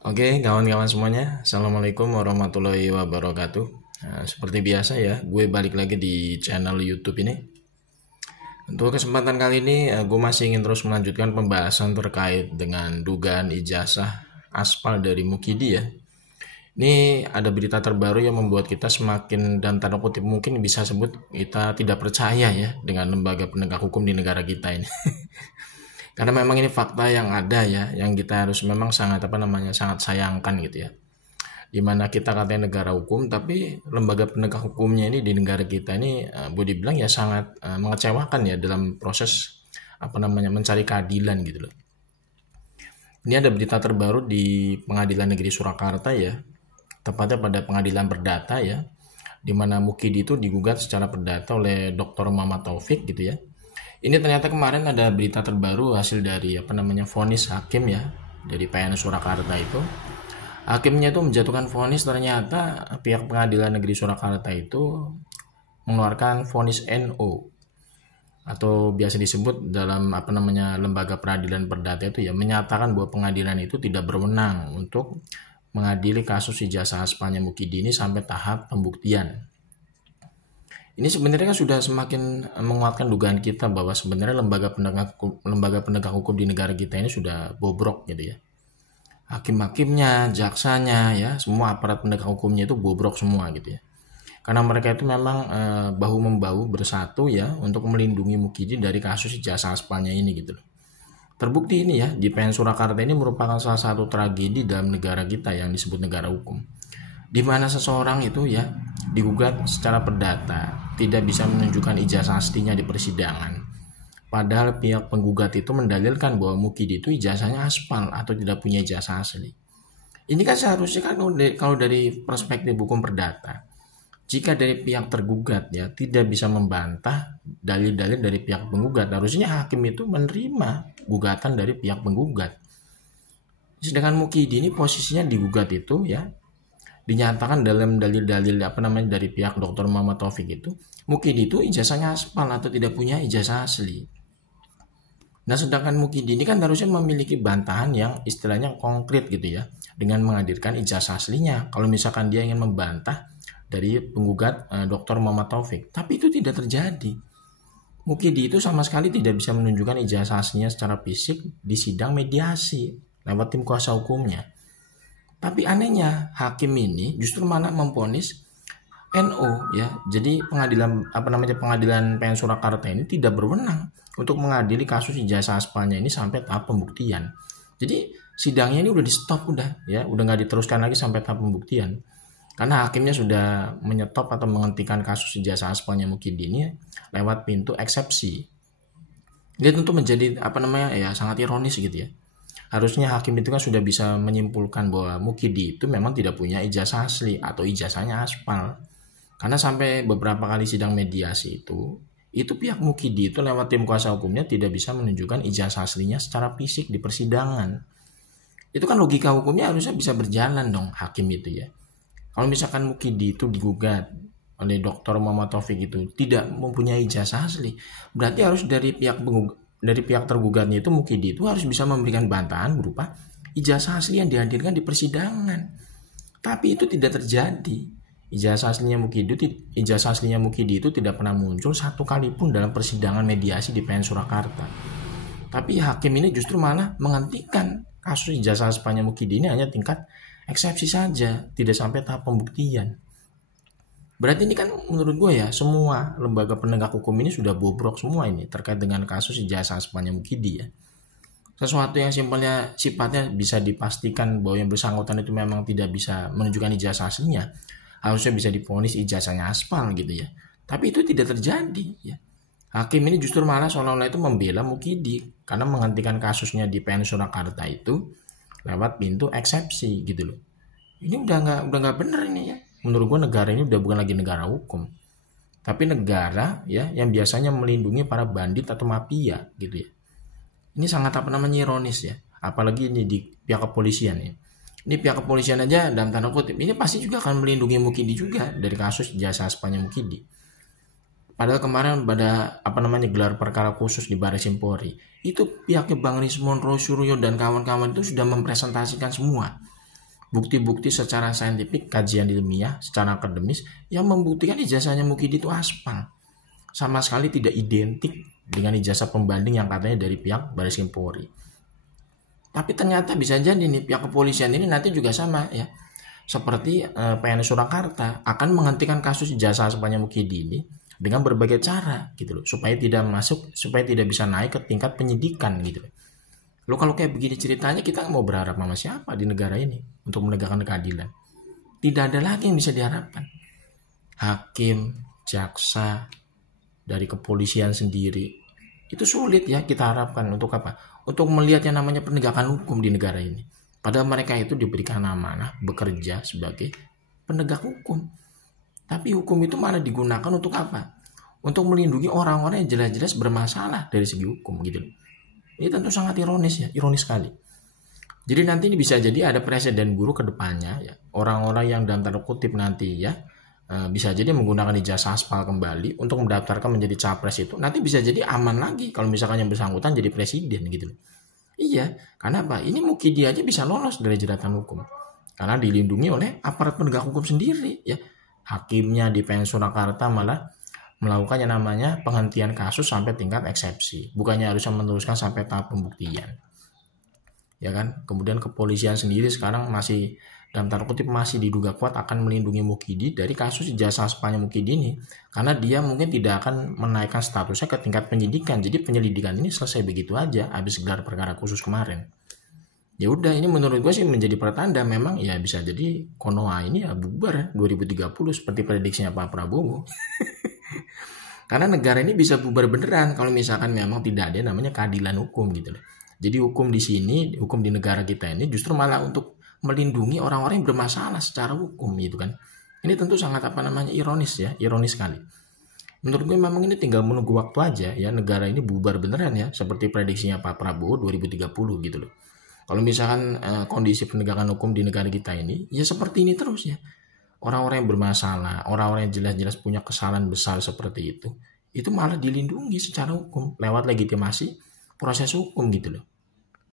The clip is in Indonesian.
Oke, kawan-kawan semuanya, Assalamualaikum warahmatullahi wabarakatuh. Nah, seperti biasa ya, gue balik lagi di channel YouTube ini. Untuk kesempatan kali ini, gue masih ingin terus melanjutkan pembahasan terkait dengan dugaan ijazah aspal dari Mukidi ya. Ini ada berita terbaru yang membuat kita semakin dan tanda kutip mungkin bisa sebut kita tidak percaya ya dengan lembaga penegak hukum di negara kita ini. Karena memang ini fakta yang ada ya, yang kita harus memang sangat sangat sayangkan gitu ya. Di mana kita katanya negara hukum tapi lembaga penegak hukumnya ini di negara kita ini boleh dibilang ya sangat mengecewakan ya dalam proses mencari keadilan gitu loh. Ini ada berita terbaru di Pengadilan Negeri Surakarta ya, tepatnya pada pengadilan perdata ya, di mana Mukidi itu digugat secara perdata oleh Dr. Muhammad Taufik gitu ya. Ini ternyata kemarin ada berita terbaru hasil dari vonis hakim ya dari PN Surakarta itu. Hakimnya itu menjatuhkan vonis, ternyata pihak pengadilan negeri Surakarta itu mengeluarkan vonis NO atau biasa disebut dalam lembaga peradilan perdata itu ya, menyatakan bahwa pengadilan itu tidak berwenang untuk mengadili kasus ijazah aspalnya Mukidi ini sampai tahap pembuktian. Ini sebenarnya kan sudah semakin menguatkan dugaan kita bahwa sebenarnya lembaga penegak hukum di negara kita ini sudah bobrok gitu ya. Hakim-hakimnya, jaksanya ya, semua aparat penegak hukumnya itu bobrok semua gitu ya. Karena mereka itu memang bahu membahu bersatu ya untuk melindungi Mukidi dari kasus ijazah aspalnya ini gitu loh. Terbukti ini ya, di PN Surakarta ini merupakan salah satu tragedi dalam negara kita yang disebut negara hukum. Di mana seseorang itu ya digugat secara perdata, tidak bisa menunjukkan ijazah aslinya di persidangan. Padahal pihak penggugat itu mendalilkan bahwa Mukidi itu ijazahnya aspal atau tidak punya ijazah asli. Ini kan seharusnya kan kalau dari perspektif hukum perdata, jika dari pihak tergugat ya tidak bisa membantah dalil-dalil dari pihak penggugat, harusnya hakim itu menerima gugatan dari pihak penggugat. Sedangkan Mukidi ini posisinya digugat itu ya dinyatakan dalam dalil-dalil dari pihak Dr. Muhammad Taufik itu Mukidi itu ijazahnya aspal atau tidak punya ijazah asli. Nah, sedangkan Mukidi ini kan harusnya memiliki bantahan yang istilahnya konkret gitu ya, dengan menghadirkan ijazah aslinya. Kalau misalkan dia ingin membantah dari penggugat Dr. Muhammad Taufik, tapi itu tidak terjadi. Mukidi itu sama sekali tidak bisa menunjukkan ijazah aslinya secara fisik di sidang mediasi lewat tim kuasa hukumnya. Tapi anehnya hakim ini justru malah memvonis NO ya. Jadi pengadilan PN Surakarta ini tidak berwenang untuk mengadili kasus ijazah aspalnya ini sampai tahap pembuktian. Jadi sidangnya ini udah di stop udah ya, udah nggak diteruskan lagi sampai tahap pembuktian. Karena hakimnya sudah menyetop atau menghentikan kasus ijazah aspalnya Mukidi ini lewat pintu eksepsi. Dia tentu menjadi sangat ironis gitu ya. Harusnya hakim itu kan sudah bisa menyimpulkan bahwa Mukidi itu memang tidak punya ijazah asli atau ijazahnya aspal. Karena sampai beberapa kali sidang mediasi itu pihak Mukidi itu lewat tim kuasa hukumnya tidak bisa menunjukkan ijazah aslinya secara fisik di persidangan. Itu kan logika hukumnya harusnya bisa berjalan dong hakim itu ya. Kalau misalkan Mukidi itu digugat oleh Dr. Muhammad Taufik itu tidak mempunyai ijazah asli, berarti harus dari pihak tergugatnya itu Mukidi itu harus bisa memberikan bantahan berupa ijazah asli yang dihadirkan di persidangan. Tapi itu tidak terjadi. Ijazah aslinya Mukidi itu tidak pernah muncul satu kali pun dalam persidangan mediasi di PN Surakarta. Tapi hakim ini justru malah menghentikan kasus ijazah aspalnya Mukidi ini hanya tingkat eksepsi saja, tidak sampai tahap pembuktian. Berarti ini kan menurut gue ya, semua lembaga penegak hukum ini sudah bobrok semua ini terkait dengan kasus ijazah aspalnya Mukidi ya. Sesuatu yang sifatnya bisa dipastikan bahwa yang bersangkutan itu memang tidak bisa menunjukkan ijazah aslinya, harusnya bisa divonis ijazahnya aspal gitu ya. Tapi itu tidak terjadi ya. Hakim ini justru malah seolah-olah itu membela Mukidi karena menghentikan kasusnya di PN Surakarta itu lewat pintu eksepsi gitu loh. Ini udah nggak bener ini ya. Menurut gue negara ini udah bukan lagi negara hukum, tapi negara ya yang biasanya melindungi para bandit atau mafia gitu ya. Ini sangat ironis ya, apalagi ini di pihak kepolisian ya. Ini pihak kepolisian aja dalam tanda kutip ini pasti juga akan melindungi Mukidi juga dari kasus jasa aspalnya Mukidi. Padahal kemarin pada gelar perkara khusus di Baris Polri itu pihaknya Bang Rismon, Roy Suryo dan kawan-kawan itu sudah mempresentasikan semua bukti-bukti secara saintifik, kajian ilmiah, secara akademis yang membuktikan ijazahnya Mukidi itu aspal. Sama sekali tidak identik dengan ijazah pembanding yang katanya dari pihak Baris Krim Polri. Tapi ternyata bisa jadi nih pihak kepolisian ini nanti juga sama ya. Seperti PNS Surakarta akan menghentikan kasus ijazah aspalnya Mukidi ini dengan berbagai cara gitu loh, supaya tidak bisa naik ke tingkat penyidikan gitu loh. Lo kalau kayak begini ceritanya, kita mau berharap sama siapa di negara ini untuk menegakkan keadilan? Tidak ada lagi yang bisa diharapkan. Hakim, jaksa, dari kepolisian sendiri, itu sulit ya kita harapkan untuk apa? Untuk melihat yang namanya penegakan hukum di negara ini. Padahal mereka itu diberikan amanah bekerja sebagai penegak hukum. Tapi hukum itu malah digunakan untuk apa? Untuk melindungi orang-orang yang jelas-jelas bermasalah dari segi hukum gitu. Ini tentu sangat ironis ya, ironis sekali. Jadi nanti ini bisa jadi ada presiden buruk ke depannya ya. Orang-orang yang dalam tanda kutip nanti ya bisa jadi menggunakan ijazah aspal kembali untuk mendaftarkan menjadi capres itu nanti bisa jadi aman lagi kalau misalkan yang bersangkutan jadi presiden gitu. Iya, karena apa? Ini Mukidi aja bisa lolos dari jeratan hukum. Karena dilindungi oleh aparat penegak hukum sendiri ya. Hakimnya di PN Surakarta malah melakukan yang namanya penghentian kasus sampai tingkat eksepsi, bukannya harusnya meneruskan sampai tahap pembuktian, ya kan? Kemudian kepolisian sendiri sekarang masih dalam tanda kutip masih diduga kuat akan melindungi Mukidi dari kasus ijazah aspalnya Mukidi ini, karena dia mungkin tidak akan menaikkan statusnya ke tingkat penyidikan, jadi penyelidikan ini selesai begitu aja habis gelar perkara khusus kemarin. Ya udah, ini menurut gue sih menjadi pertanda memang ya bisa jadi Konoha ini ya bubar 2030 seperti prediksinya Pak Prabowo. Karena negara ini bisa bubar beneran kalau misalkan memang tidak ada namanya keadilan hukum gitu loh. Jadi hukum di sini, hukum di negara kita ini justru malah untuk melindungi orang-orang yang bermasalah secara hukum gitu kan. Ini tentu sangat ironis ya, ironis sekali. Menurut gue memang ini tinggal menunggu waktu aja ya negara ini bubar beneran ya seperti prediksinya Pak Prabowo 2030 gitu loh. Kalau misalkan kondisi penegakan hukum di negara kita ini ya seperti ini terus ya. Orang-orang yang bermasalah, orang-orang yang jelas-jelas punya kesalahan besar seperti itu malah dilindungi secara hukum lewat legitimasi proses hukum gitu loh.